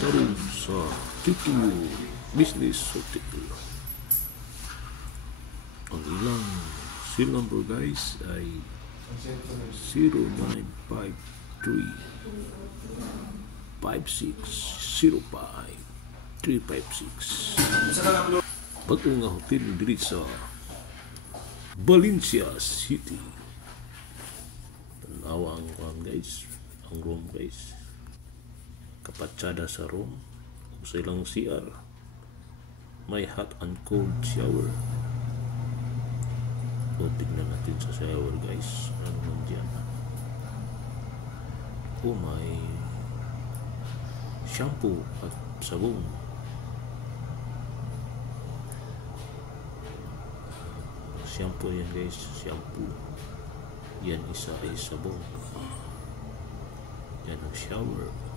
tarong sa Tokyo Business Hotel. Ang ilang seal number guys ay 0953 5605 356. Bato nga hotel diri sa Valencia City. Tanawa ang guys, ang room guys. Kapatsada sa room, sa ilang CR, may hot and cold shower. O tignan natin sa shower guys, ano man dyan. O may shampoo at sabong. Shampoo yan guys, shampoo. Yan isa ay sabong. Yan ang shower.